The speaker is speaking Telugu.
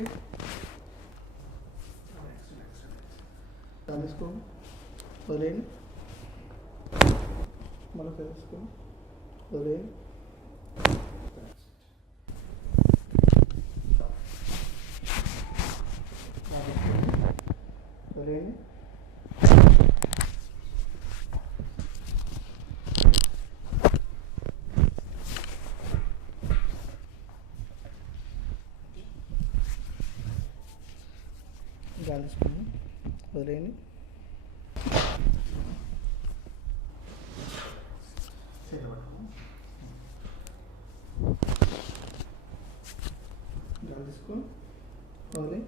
ఓకే, తీసుకో, వదిలేయండి, మళ్ళీ తీసుకో, వదిలేయండి, వదిలేయండి, గాలి తీసుకోండి, వదిలేయండి, గాలి తీసుకో, వదిలేయండి.